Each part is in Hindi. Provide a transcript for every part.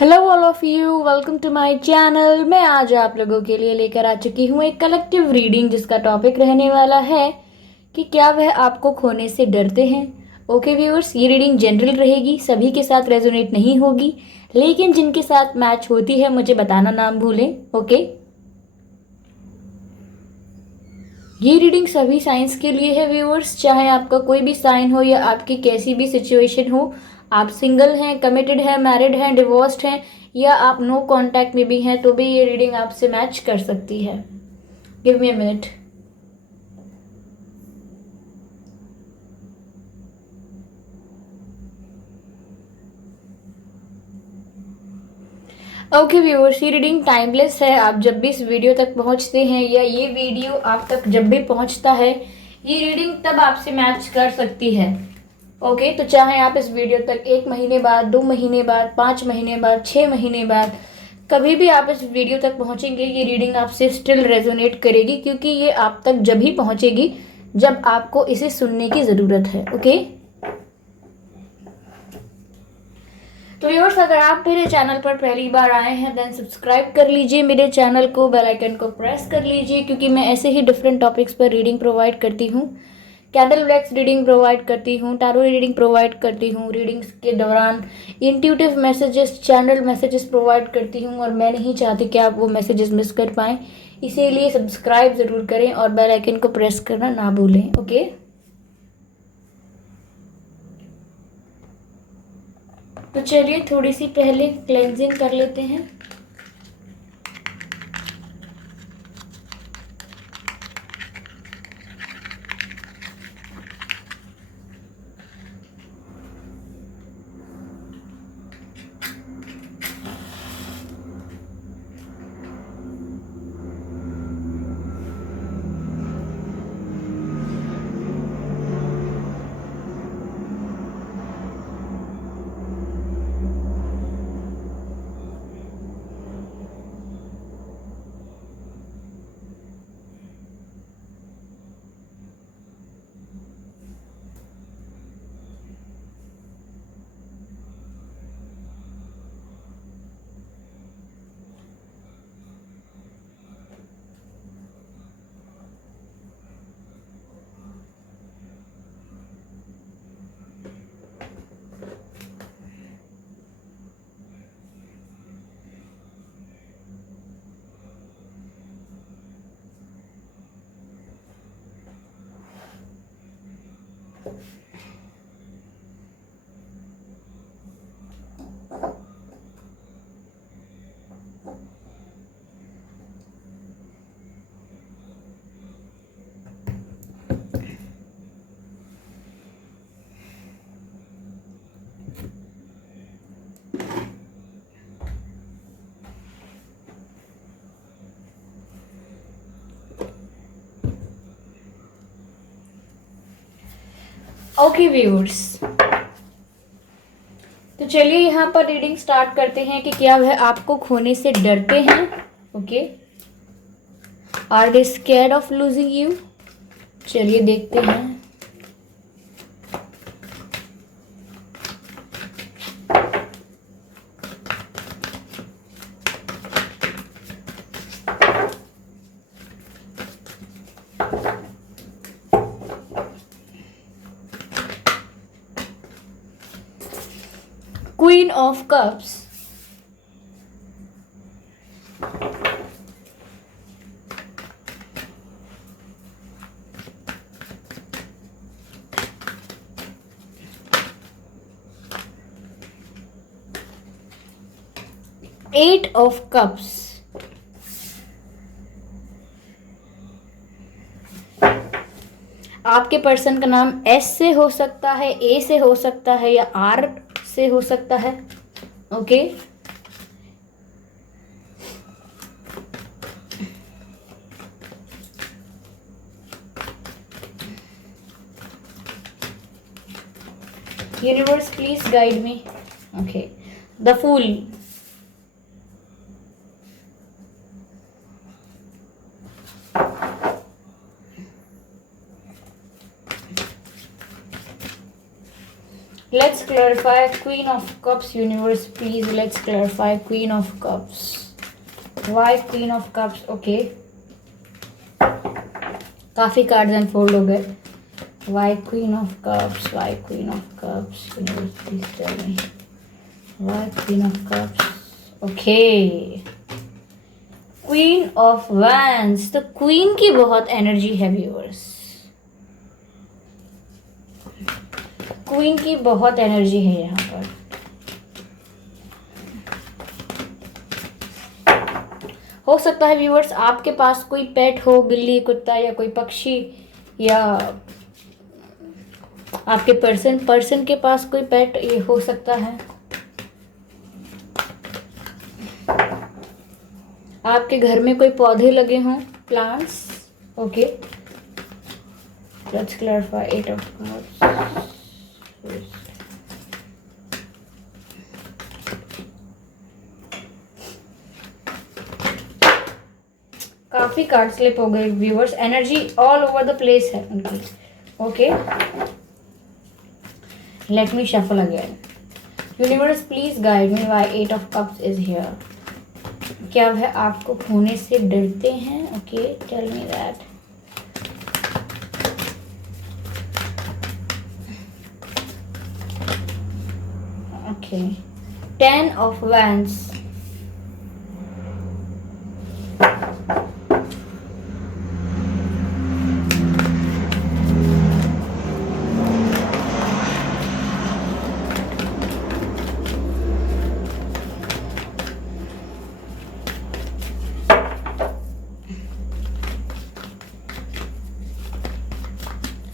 Hello all of you, welcome to my channel. मैं आज आप लोगों के लिए लेकर आ चुकी हूँ एक कलेक्टिव रीडिंग जिसका टॉपिक रहने वाला है कि क्या वह आपको खोने से डरते हैं। ओके व्यूअर्स, ये रीडिंग जनरल रहेगी, सभी के साथ रेजोनेट नहीं होगी, लेकिन जिनके साथ मैच होती है मुझे बताना ना भूलें। ओके, ये रीडिंग सभी साइंस के लिए है व्यूअर्स, चाहे आपका कोई भी साइन हो या आपकी कैसी भी सिचुएशन हो। आप सिंगल हैं, कमिटेड हैं, मैरिड हैं, डिवोर्स्ड हैं या आप नो कांटेक्ट में भी हैं तो भी ये रीडिंग आपसे मैच कर सकती है। Give me a minute. Okay viewers, ये रीडिंग टाइमलेस है। आप जब भी इस वीडियो तक पहुंचते हैं या ये वीडियो आप तक जब भी पहुंचता है, ये रीडिंग तब आपसे मैच कर सकती है। ओके, तो चाहे आप इस वीडियो तक 1 महीने बाद, 2 महीने बाद, 5 महीने बाद, 6 महीने बाद, कभी भी आप इस वीडियो तक पहुंचेंगे, ये रीडिंग आपसे स्टिल रेजोनेट करेगी क्योंकि ये आप तक जब ही पहुंचेगी जब आपको इसे सुनने की ज़रूरत है। ओके, तो व्यूअर्स, अगर आप मेरे चैनल पर पहली बार आए हैं देन सब्सक्राइब कर लीजिए मेरे चैनल को, बेल आइकन को प्रेस कर लीजिए क्योंकि मैं ऐसे ही डिफरेंट टॉपिक्स पर रीडिंग प्रोवाइड करती हूँ। कैंडल ब्लैक्स रीडिंग प्रोवाइड करती हूँ, टैरो रीडिंग प्रोवाइड करती हूँ, रीडिंग्स के दौरान intuitive messages, channel messages provide करती हूँ और मैं नहीं चाहती कि आप वो मैसेजेस मिस कर पाएँ। इसीलिए सब्सक्राइब ज़रूर करें और बेल आइकन को प्रेस करना ना भूलें। ओके, तो चलिए थोड़ी सी पहले क्लेंजिंग कर लेते हैं। ओके व्यूअर्स, तो चलिए यहाँ पर रीडिंग स्टार्ट करते हैं कि क्या वह आपको खोने से डरते हैं। Okay, are they scared of losing you. चलिए देखते हैं। Queen of cups, 8 of cups, आपके पर्सन का नाम एस से हो सकता है, ए से हो सकता है या आर से हो सकता है। Okay, universe please guide me. Okay, the fool, Let's clarify Queen of Cups. Universe, please, let's clarify Queen of Cups. Why Queen of Cups? Okay, काफी कार्ड्स अनफोल्ड हो गए. Why Queen of Cups? Why Queen of Cups? Universe, please tell me. Why Queen of Cups? Okay. Queen of Wands. तो क्वीन की बहुत एनर्जी है व्यूअर्स. क्वीन की बहुत एनर्जी है यहाँ पर. हो सकता है व्यूअर्स आपके पास कोई पेट हो, बिल्ली, कुत्ता या कोई पक्षी, या आपके पर्सन के पास कोई पेट ये हो सकता है. आपके घर में कोई पौधे लगे हों, plants. Okay, let's clarify 8 of cups. काफी कार्ड स्लिप हो गए viewers. Energy all over the place है उनकी. Okay, let me shuffle again. Universe, please guide me why 8 of cups is here. क्या वह आपको खोने से डरते हैं? Okay, tell me that. Okay, 10 of wands.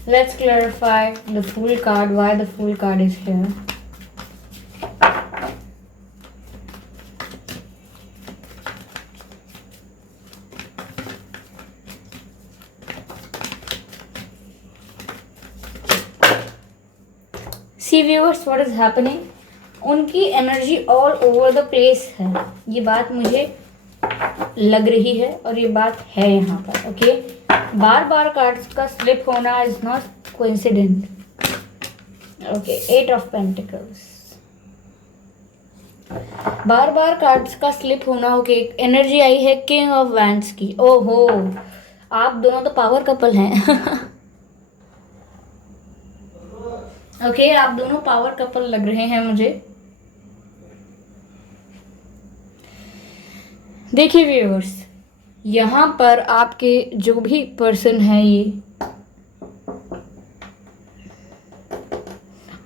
Let's clarify the Fool card, why the Fool card is here. See viewers, what is happening? उनकी energy all over the place है. ये बात मुझे लग रही है और ये बात है यहाँ पर. ओके, बार बार कार्ड्स का स्लिप होना is not coincident. Okay, 8 of pentacles. Bar bar cards का स्लिप होना. ओके, एनर्जी आई है किंग ऑफ वैंड्स की. ओहो, आप दोनों तो पावर कपल हैं. ओके, आप दोनों पावर कपल लग रहे हैं मुझे. देखिए व्यूअर्स, यहाँ पर आपके जो भी पर्सन है ये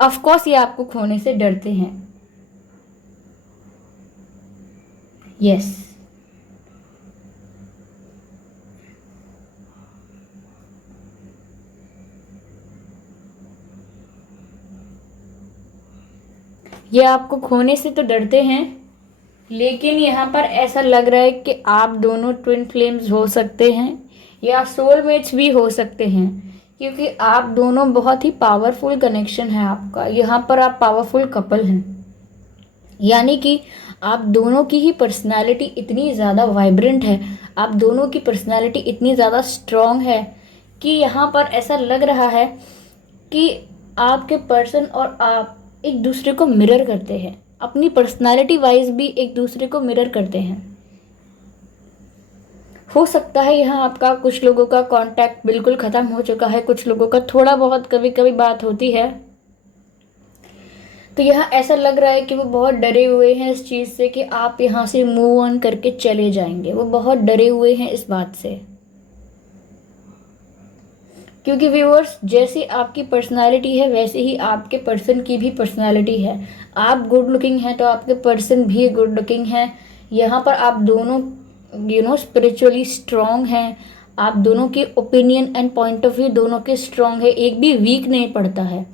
ऑफ कोर्स ये आपको खोने से डरते हैं. यस, ये आपको खोने से तो डरते हैं, लेकिन यहाँ पर ऐसा लग रहा है कि आप दोनों ट्विन फ्लेम्स हो सकते हैं या सोलमेट्स भी हो सकते हैं, क्योंकि आप दोनों बहुत ही पावरफुल कनेक्शन है आपका. यहाँ पर आप पावरफुल कपल हैं, यानी कि आप दोनों की ही पर्सनालिटी इतनी ज़्यादा वाइब्रेंट है, आप दोनों की पर्सनालिटी इतनी ज़्यादा स्ट्रॉन्ग है कि यहाँ पर ऐसा लग रहा है कि आपके पर्सन और आप एक दूसरे को मिरर करते हैं. अपनी पर्सनालिटी वाइज भी एक दूसरे को मिरर करते हैं. हो सकता है यहाँ आपका कुछ लोगों का कांटेक्ट बिल्कुल ख़त्म हो चुका है, कुछ लोगों का थोड़ा बहुत कभी कभी बात होती है. तो यहाँ ऐसा लग रहा है कि वो बहुत डरे हुए हैं इस चीज़ से कि आप यहाँ से मूव ऑन करके चले जाएंगे. वो बहुत डरे हुए हैं इस बात से, क्योंकि व्यूअर्स, जैसी आपकी पर्सनालिटी है वैसे ही आपके पर्सन की भी पर्सनालिटी है. आप गुड लुकिंग हैं तो आपके पर्सन भी गुड लुकिंग हैं. यहाँ पर आप दोनों स्पिरिचुअली स्ट्रॉन्ग हैं. आप दोनों के opinion and point of view दोनों के स्ट्रॉन्ग है. एक भी वीक नहीं पड़ता है.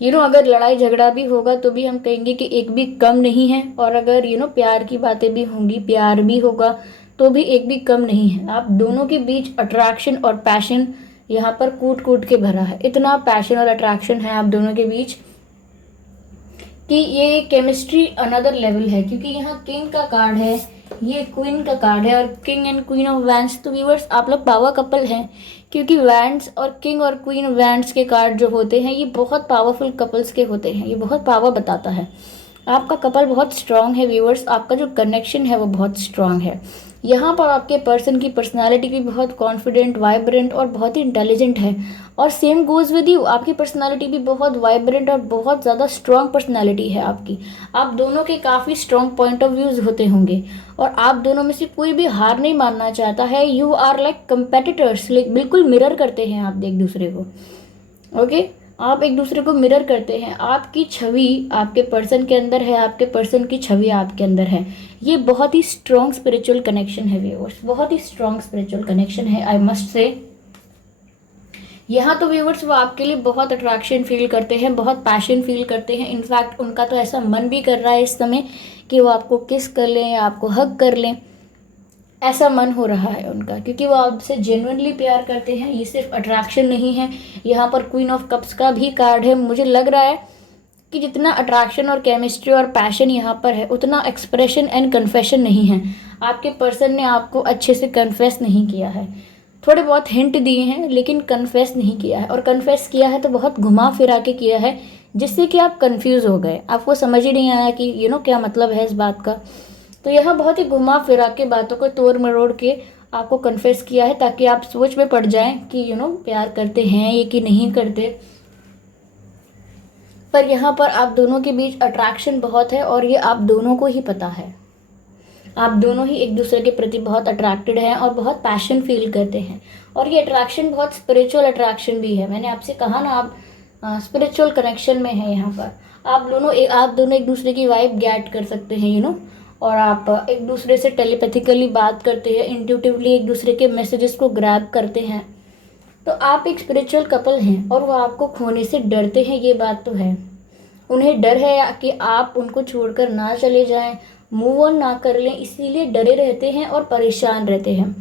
अगर लड़ाई झगड़ा भी होगा तो भी हम कहेंगे कि एक भी कम नहीं है, और अगर प्यार की बातें भी होंगी, प्यार भी होगा तो भी एक भी कम नहीं है. आप दोनों के बीच अट्रैक्शन और पैशन यहाँ पर कूट कूट के भरा है. इतना पैशन और अट्रैक्शन है आप दोनों के बीच कि ये केमिस्ट्री अनदर लेवल है. क्योंकि यहाँ किंग का कार्ड है, ये क्वीन का कार्ड है और king and queen of wands. तो व्यूअर्स आप लोग पावर कपल हैं, क्योंकि वैंड्स और किंग और क्वीन वैंड्स के कार्ड जो होते हैं ये बहुत पावरफुल कपल्स के होते हैं, ये बहुत पावर बताता है। आपका कपल बहुत स्ट्रांग है व्यूअर्स, आपका जो कनेक्शन है वो बहुत स्ट्रांग है। यहाँ पर आपके पर्सन की पर्सनालिटी भी बहुत कॉन्फिडेंट, वाइब्रेंट और बहुत ही इंटेलिजेंट है। और सेम गोज़ विद यू, आपकी पर्सनालिटी भी बहुत वाइब्रेंट और बहुत ज़्यादा स्ट्रांग पर्सनालिटी है आपकी। आप दोनों के काफ़ी स्ट्रांग पॉइंट ऑफ व्यूज़ होते होंगे और आप दोनों में से कोई भी हार नहीं मानना चाहता है। You are like competitors, like बिल्कुल मिरर करते हैं आप एक दूसरे को। ओके, आप एक दूसरे को मिरर करते हैं। आपकी छवि आपके पर्सन के अंदर है, आपके पर्सन की छवि आपके अंदर है। ये बहुत ही स्ट्रॉन्ग स्पिरिचुअल कनेक्शन है व्यूअर्स, बहुत ही स्ट्रॉन्ग स्पिरिचुअल कनेक्शन है, आई मस्ट से। यहाँ तो व्यूअर्स वो आपके लिए बहुत अट्रैक्शन फील करते हैं, बहुत पैशन फील करते हैं। इनफैक्ट उनका तो ऐसा मन भी कर रहा है इस समय कि वो आपको किस कर लें या आपको हग कर लें, ऐसा मन हो रहा है उनका, क्योंकि वो आपसे जेन्युइनली प्यार करते हैं। ये सिर्फ अट्रैक्शन नहीं है, यहाँ पर क्वीन ऑफ कप्स का भी कार्ड है। मुझे लग रहा है कि जितना अट्रैक्शन और केमिस्ट्री और पैशन यहाँ पर है, उतना एक्सप्रेशन एंड कन्फेशन नहीं है। आपके पर्सन ने आपको अच्छे से कन्फेस नहीं किया है, थोड़े बहुत हिंट दिए हैं लेकिन कन्फेस नहीं किया है, और कन्फेस किया है तो बहुत घुमा फिरा के किया है, जिससे कि आप कंफ्यूज हो गए, आपको समझ ही नहीं आया कि क्या मतलब है इस बात का। तो यह बहुत ही घुमा फिरा के बातों को तोड़ मरोड़ के आपको कन्फेस किया है, ताकि आप सोच में पड़ जाएं कि प्यार करते हैं ये कि नहीं करते। पर यहाँ पर आप दोनों के बीच अट्रैक्शन बहुत है और ये आप दोनों को ही पता है। आप दोनों ही एक दूसरे के प्रति बहुत अट्रैक्टेड हैं और बहुत पैशन फील करते हैं, और ये अट्रैक्शन बहुत स्पिरिचुअल अट्रैक्शन भी है। मैंने आपसे कहा ना, आप स्पिरिचुअल कनेक्शन में है। यहाँ पर आप दोनों एक दूसरे की वाइब गेट कर सकते हैं और आप एक दूसरे से टेलीपैथिकली बात करते हैं, इंट्यूटिवली एक दूसरे के मैसेजेस को ग्रैब करते हैं। तो आप एक स्पिरिचुअल कपल हैं और वो आपको खोने से डरते हैं, ये बात तो है। उन्हें डर है कि आप उनको छोड़कर ना चले जाएं, मूव ऑन ना कर लें, इसीलिए डरे रहते हैं और परेशान रहते हैं।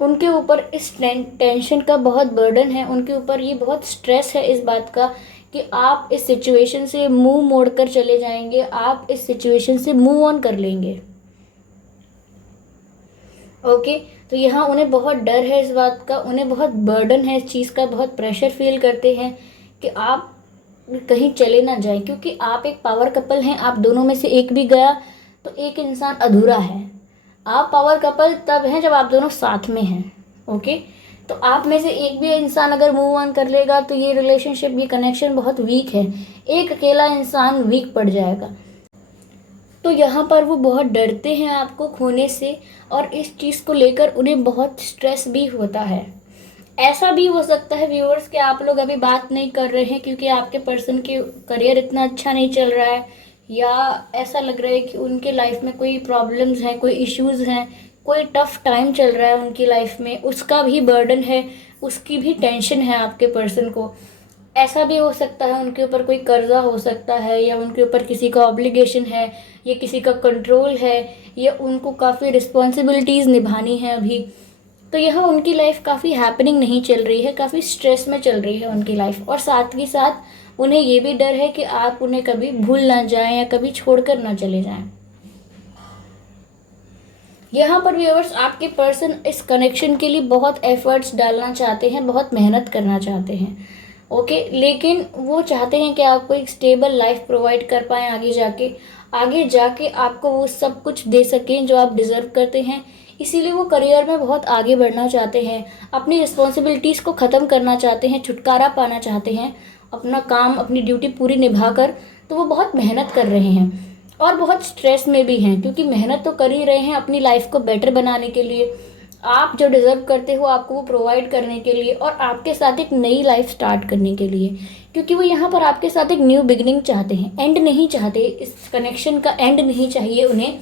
उनके ऊपर इस टेंशन का बहुत बर्डन है, उनके ऊपर ये बहुत स्ट्रेस है इस बात का कि आप इस सिचुएशन से मुंह मोड़कर चले जाएंगे, आप इस सिचुएशन से मूव ऑन कर लेंगे। ओके, तो यहाँ उन्हें बहुत डर है इस बात का, उन्हें बहुत बर्डन है इस चीज़ का, बहुत प्रेशर फील करते हैं कि आप कहीं चले ना जाएं, क्योंकि आप एक पावर कपल हैं। आप दोनों में से एक भी गया तो एक इंसान अधूरा है। आप पावर कपल तब हैं जब आप दोनों साथ में हैं। ओके, तो आप में से एक भी इंसान अगर मूव ऑन कर लेगा तो ये रिलेशनशिप, ये कनेक्शन बहुत वीक है। एक अकेला इंसान वीक पड़ जाएगा। तो यहाँ पर वो बहुत डरते हैं आपको खोने से, और इस चीज़ को लेकर उन्हें बहुत स्ट्रेस भी होता है। ऐसा भी हो सकता है व्यूअर्स कि आप लोग अभी बात नहीं कर रहे हैं क्योंकि आपके पर्सन के करियर इतना अच्छा नहीं चल रहा है, या ऐसा लग रहा है कि उनके लाइफ में कोई प्रॉब्लम्स हैं, कोई इश्यूज़ हैं, कोई टफ टाइम चल रहा है उनकी लाइफ में, उसका भी बर्डन है, उसकी भी टेंशन है आपके पर्सन को। ऐसा भी हो सकता है उनके ऊपर कोई कर्जा हो सकता है, या उनके ऊपर किसी का ऑब्लिगेशन है, या किसी का कंट्रोल है, या उनको काफ़ी रिस्पॉन्सिबिलिटीज़ निभानी है अभी। तो यहाँ उनकी लाइफ काफ़ी हैपनिंग नहीं चल रही है, काफ़ी स्ट्रेस में चल रही है उनकी लाइफ, और साथ ही साथ उन्हें ये भी डर है कि आप उन्हें कभी भूल ना जाएं या कभी छोड़कर ना चले जाएं। यहाँ पर व्यूअर्स आपके पर्सन इस कनेक्शन के लिए बहुत एफर्ट्स डालना चाहते हैं, बहुत मेहनत करना चाहते हैं। ओके, लेकिन वो चाहते हैं कि आपको एक स्टेबल लाइफ प्रोवाइड कर पाएँ आगे जाके आपको वो सब कुछ दे सकें जो आप डिज़र्व करते हैं। इसीलिए वो करियर में बहुत आगे बढ़ना चाहते हैं, अपनी रिस्पॉन्सिबिलिटीज़ को ख़त्म करना चाहते हैं, छुटकारा पाना चाहते हैं अपना काम, अपनी ड्यूटी पूरी निभा कर। तो वो बहुत मेहनत कर रहे हैं और बहुत स्ट्रेस में भी हैं, क्योंकि मेहनत तो कर ही रहे हैं अपनी लाइफ को बेटर बनाने के लिए। आप जो डिज़र्व करते हो आपको वो प्रोवाइड करने के लिए, और आपके साथ एक नई लाइफ स्टार्ट करने के लिए, क्योंकि वो यहाँ पर आपके साथ एक न्यू बिगिनिंग चाहते हैं, एंड नहीं चाहते। इस कनेक्शन का एंड नहीं चाहिए उन्हें।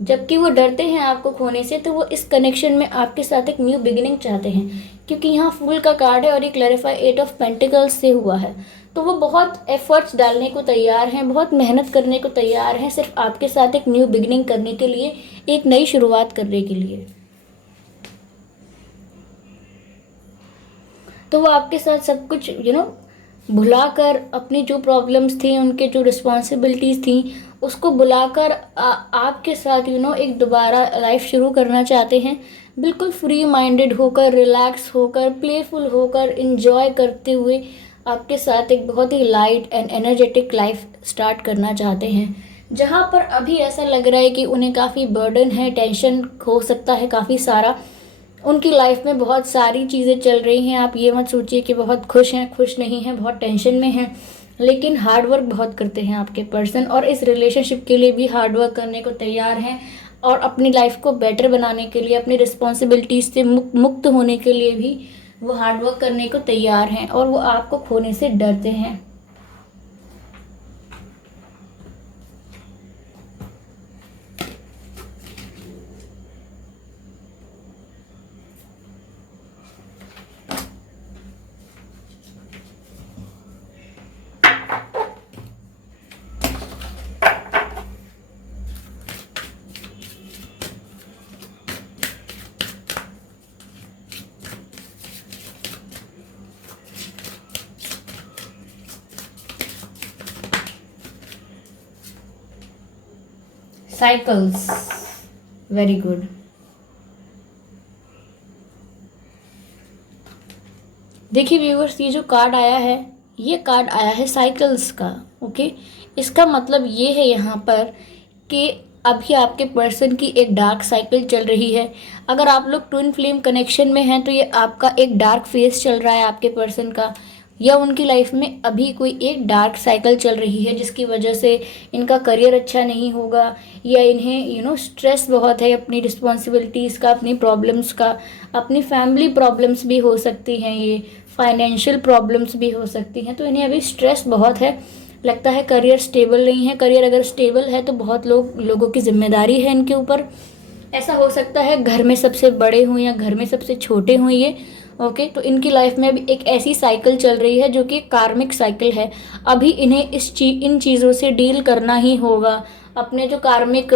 जबकि वो डरते हैं आपको खोने से, तो वो इस कनेक्शन में आपके साथ एक न्यू बिगिनिंग चाहते हैं, क्योंकि यहाँ फूल का कार्ड है और ये क्लैरिफाई 8 ऑफ पेंटिकल्स से हुआ है। तो वो बहुत एफर्ट्स डालने को तैयार हैं, बहुत मेहनत करने को तैयार हैं, सिर्फ आपके साथ एक न्यू बिगिनिंग करने के लिए, एक नई शुरुआत करने के लिए। तो वो आपके साथ सब कुछ भुलाकर, अपनी जो प्रॉब्लम्स थी, उनके जो रिस्पॉन्सिबिलिटीज़ थी, उसको बुलाकर आपके साथ एक दोबारा लाइफ शुरू करना चाहते हैं। बिल्कुल फ्री माइंडेड होकर, रिलैक्स होकर, प्लेफुल होकर, इंजॉय करते हुए आपके साथ एक बहुत ही light and energetic life start करना चाहते हैं। जहाँ पर अभी ऐसा लग रहा है कि उन्हें काफ़ी बर्डन है, टेंशन हो सकता है काफ़ी सारा, उनकी लाइफ में बहुत सारी चीज़ें चल रही हैं। आप ये मत सोचिए कि बहुत खुश हैं, खुश नहीं हैं, बहुत टेंशन में हैं, लेकिन हार्ड वर्क बहुत करते हैं आपके पर्सन, और इस रिलेशनशिप के लिए भी हार्ड वर्क करने को तैयार हैं, और अपनी लाइफ को बेटर बनाने के लिए, अपनी रिस्पॉन्सिबिलिटीज से मुक्त होने के लिए भी वो हार्ड वर्क करने को तैयार हैं, और वो आपको खोने से डरते हैं। Cycles, very good. देखिए व्यूअर्स, ये जो कार्ड आया है, ये कार्ड आया है साइकिल्स का। ओके, इसका मतलब ये है यहाँ पर कि अभी आपके पर्सन की एक डार्क साइकिल चल रही है। अगर आप लोग ट्विन फ्लेम कनेक्शन में हैं तो ये आपका एक डार्क फेज चल रहा है आपके पर्सन का, या उनकी लाइफ में अभी कोई एक डार्क साइकिल चल रही है जिसकी वजह से इनका करियर अच्छा नहीं होगा, या इन्हें स्ट्रेस बहुत है अपनी रिस्पॉन्सिबिलिटीज़ का, अपनी प्रॉब्लम्स का, अपनी फैमिली प्रॉब्लम्स भी हो सकती हैं, ये फाइनेंशियल प्रॉब्लम्स भी हो सकती हैं। तो इन्हें अभी स्ट्रेस बहुत है, लगता है करियर स्टेबल नहीं है। करियर अगर स्टेबल है तो बहुत लोगों की जिम्मेदारी है इनके ऊपर। ऐसा हो सकता है घर में सबसे बड़े हों या घर में सबसे छोटे हों ये। ओके, तो इनकी लाइफ में अभी एक ऐसी साइकिल चल रही है जो कि कार्मिक साइकिल है। अभी इन्हें इन चीज़ों से डील करना ही होगा। अपने जो कार्मिक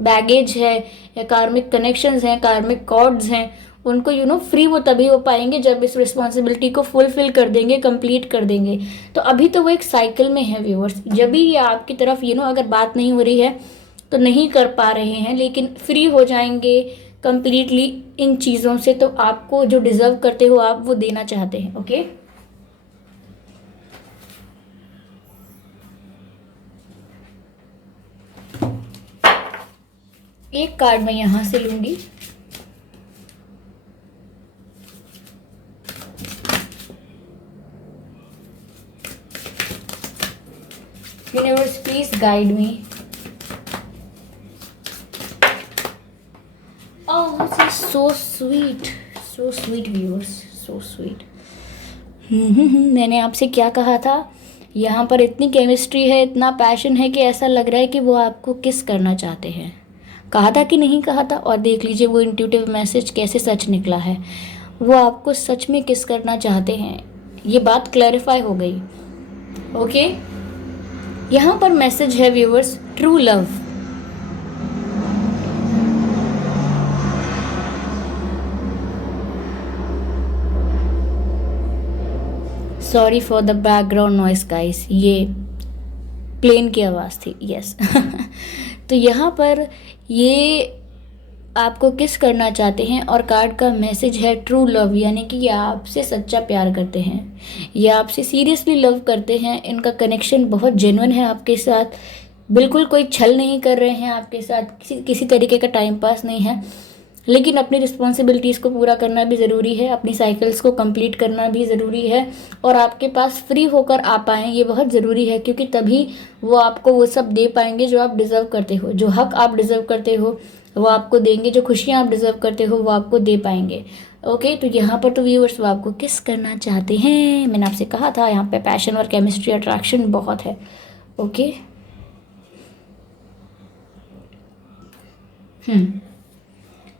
बैगेज है, या कार्मिक कनेक्शंस हैं, कार्मिक कॉर्ड्स हैं, उनको फ्री वो तभी हो पाएंगे जब इस रिस्पॉन्सिबिलिटी को फुलफिल कर देंगे, कंप्लीट कर देंगे। तो अभी तो वो एक साइकिल में है व्यूअर्स। जब भी ये आपकी तरफ अगर बात नहीं हो रही है तो नहीं कर पा रहे हैं, लेकिन फ्री हो जाएंगे कंप्लीटली इन चीज़ों से, तो आपको जो डिज़र्व करते हो आप वो देना चाहते हैं। ओके, एक कार्ड मैं यहाँ से लूंगी। Universe please guide me. Oh, this is so sweet viewers, so sweet। मैंने आपसे क्या कहा था, यहाँ पर इतनी केमिस्ट्री है, इतना पैशन है कि ऐसा लग रहा है कि वो आपको किस करना चाहते हैं। कहा था कि नहीं कहा था, और देख लीजिए वो इंट्यूटिव मैसेज कैसे सच निकला है। वो आपको सच में किस करना चाहते हैं, ये बात क्लैरिफाई हो गई। ओके, यहाँ पर मैसेज है viewers, true love. Sorry for the background noise guys, ये प्लेन की आवाज़ थी। यस तो यहाँ पर ये आपको किस करना चाहते हैं, और कार्ड का मैसेज है ट्रू लव, यानी कि ये आपसे सच्चा प्यार करते हैं, ये आपसे सीरियसली लव करते हैं। इनका कनेक्शन बहुत जेन्युइन है आपके साथ, बिल्कुल कोई छल नहीं कर रहे हैं आपके साथ, किसी तरीके का टाइम पास नहीं है। लेकिन अपनी रिस्पॉन्सिबिलिटीज़ को पूरा करना भी ज़रूरी है, अपनी साइकिल्स को कंप्लीट करना भी ज़रूरी है, और आपके पास फ्री होकर आ पाएँ ये बहुत ज़रूरी है, क्योंकि तभी वो आपको वो सब दे पाएंगे जो आप डिज़र्व करते हो, जो हक आप डिज़र्व करते हो वो आपको देंगे, जो खुशियाँ आप डिज़र्व करते हो वो आपको दे पाएंगे। ओके, तो यहाँ पर तो व्यूअर्स वो आपको किस करना चाहते हैं। मैंने आपसे कहा था यहाँ पे पैशन और केमिस्ट्री, अट्रैक्शन बहुत है। ओके,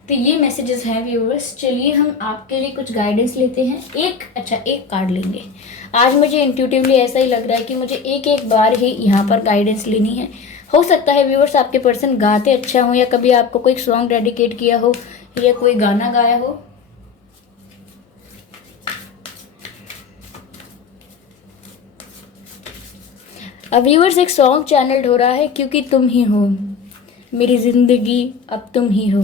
तो ये मैसेजेस हैं व्यूअर्स। चलिए हम आपके लिए कुछ गाइडेंस लेते हैं। एक कार्ड लेंगे। आज मुझे इंट्यूटिवली ऐसा ही लग रहा है कि मुझे एक बार ही यहाँ पर गाइडेंस लेनी है। हो सकता है व्यूअर्स आपके पर्सन गाते अच्छा हो, या कभी आपको कोई सॉन्ग डेडिकेट किया हो, या कोई गाना गाया हो। अब व्यूअर्स एक सॉन्ग चैनल्ड हो रहा है, क्योंकि तुम ही हो मेरी ज़िंदगी अब तुम ही हो,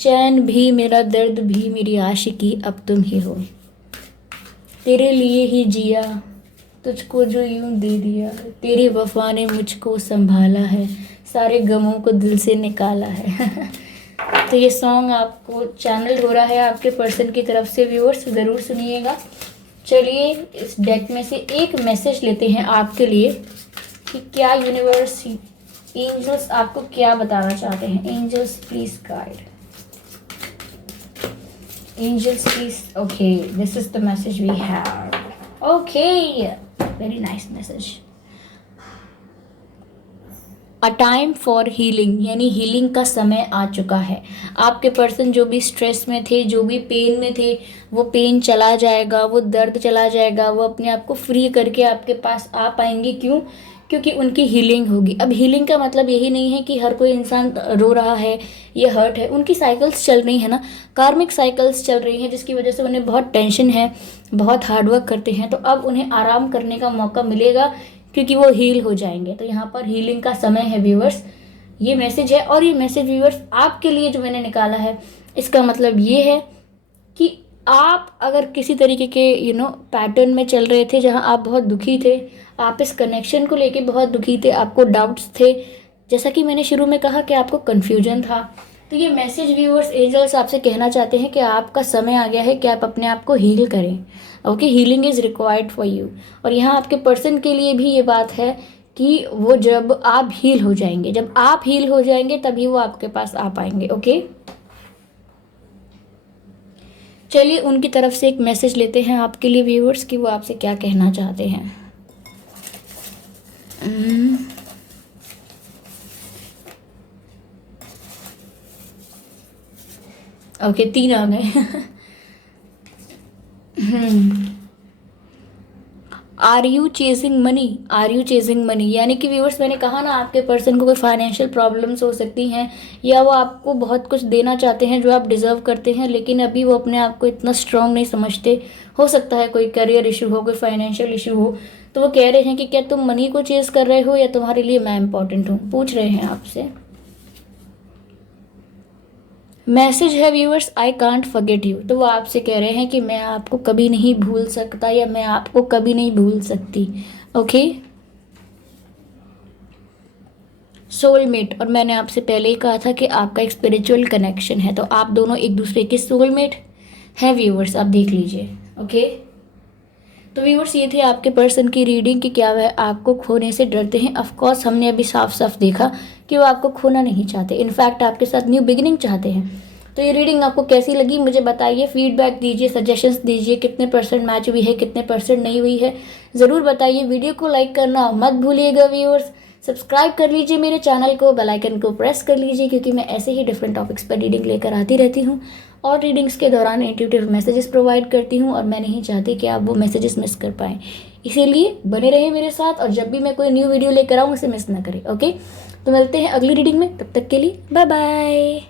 चैन भी मेरा दर्द भी मेरी आशिकी अब तुम ही हो, तेरे लिए ही जिया तुझको जो यूं दे दिया, तेरी वफा ने मुझको संभाला है, सारे गमों को दिल से निकाला है। तो ये सॉन्ग आपको चैनल हो रहा है आपके पर्सन की तरफ से व्यूअर्स, ज़रूर सुनिएगा। चलिए इस डेक में से एक मैसेज लेते हैं आपके लिए कि क्या यूनिवर्स एंजल्स आपको क्या बताना चाहते हैं। Angels please guide, angels please. Okay, this is the message we have. Okay, very nice message. A time for healing, यानी हीलिंग का समय आ चुका है। आपके पर्सन जो भी स्ट्रेस में थे, जो भी पेन में थे, वो पेन चला जाएगा, वो दर्द चला जाएगा, वो अपने आप को फ्री करके आपके पास आ पाएंगे। क्यों? क्योंकि उनकी हीलिंग होगी। अब हीलिंग का मतलब यही नहीं है कि हर कोई इंसान रो रहा है, ये हर्ट है। उनकी साइकिल्स चल रही है ना, कार्मिक साइकिल्स चल रही हैं, जिसकी वजह से उन्हें बहुत टेंशन है, बहुत हार्डवर्क करते हैं। तो अब उन्हें आराम करने का मौका मिलेगा, क्योंकि वो हील हो जाएंगे। तो यहाँ पर हीलिंग का समय है व्यूअर्स, ये मैसेज है। और ये मैसेज व्यूअर्स आपके लिए जो मैंने निकाला है, इसका मतलब ये है कि आप अगर किसी तरीके के पैटर्न में चल रहे थे जहाँ आप बहुत दुखी थे, आप इस कनेक्शन को लेके बहुत दुखी थे, आपको डाउट्स थे, जैसा कि मैंने शुरू में कहा कि आपको कन्फ्यूजन था, तो ये मैसेज व्यूअर्स एंजल्स आपसे कहना चाहते हैं कि आपका समय आ गया है कि आप अपने आप को हील करें। Okay, healing is required for you. और यहाँ आपके पर्सन के लिए भी ये बात है कि वो जब आप हील हो जाएंगे, जब आप हील हो जाएंगे तभी वो आपके पास आ पाएंगे। ओके, चलिए उनकी तरफ से एक मैसेज लेते हैं आपके लिए व्यूअर्स कि वो आपसे क्या कहना चाहते हैं। ओके, 3 आ गए। Are you chasing money, are you chasing money, यानी कि व्यूअर्स मैंने कहा ना, आपके पर्सन को कोई फाइनेंशियल प्रॉब्लम्स हो सकती हैं, या वो आपको बहुत कुछ देना चाहते हैं जो आप डिज़र्व करते हैं, लेकिन अभी वो अपने आप को इतना स्ट्रांग नहीं समझते। हो सकता है कोई करियर इशू हो, कोई फाइनेंशियल इशू हो। तो वो कह रहे हैं कि क्या तुम मनी को चेज कर रहे हो या तुम्हारे लिए मैं इंपॉर्टेंट हूँ, पूछ रहे हैं आपसे। मैसेज है viewers, I can't forget you. तो वो आपसे कह रहे हैं कि मैं आपको कभी नहीं भूल सकता, या मैं आपको कभी नहीं भूल सकती। Okay, soulmate. और मैंने आपसे पहले ही कहा था कि आपका एक स्पिरिचुअल कनेक्शन है, तो आप दोनों एक दूसरे के सोलमेट हैं व्यूअर्स, आप देख लीजिए। ओके, तो व्यूअर्स ये थी आपके पर्सन की रीडिंग कि क्या वह आपको खोने से डरते हैं। ऑफ कोर्स हमने अभी साफ साफ देखा कि वो आपको खोना नहीं चाहते, इनफैक्ट आपके साथ न्यू बिगिनिंग चाहते हैं। तो ये रीडिंग आपको कैसी लगी मुझे बताइए, फीडबैक दीजिए, सजेशंस दीजिए, कितने परसेंट मैच हुई है, कितने परसेंट नहीं हुई है, ज़रूर बताइए। वीडियो को लाइक करना मत भूलिएगा व्यूअर्स, सब्सक्राइब कर लीजिए मेरे चैनल को, बेल आइकन को प्रेस कर लीजिए, क्योंकि मैं ऐसे ही डिफरेंट टॉपिक्स पर रीडिंग लेकर आती रहती हूँ और रीडिंग्स के दौरान इंट्यूटिव मैसेजेस प्रोवाइड करती हूँ, और मैं नहीं चाहती कि आप वो मैसेजेस मिस कर पाएँ। इसीलिए बने रहिए मेरे साथ, और जब भी मैं कोई न्यू वीडियो लेकर आऊँ उसे मिस ना करें। ओके, तो मिलते हैं अगली रीडिंग में, तब तक के लिए बाय बाय।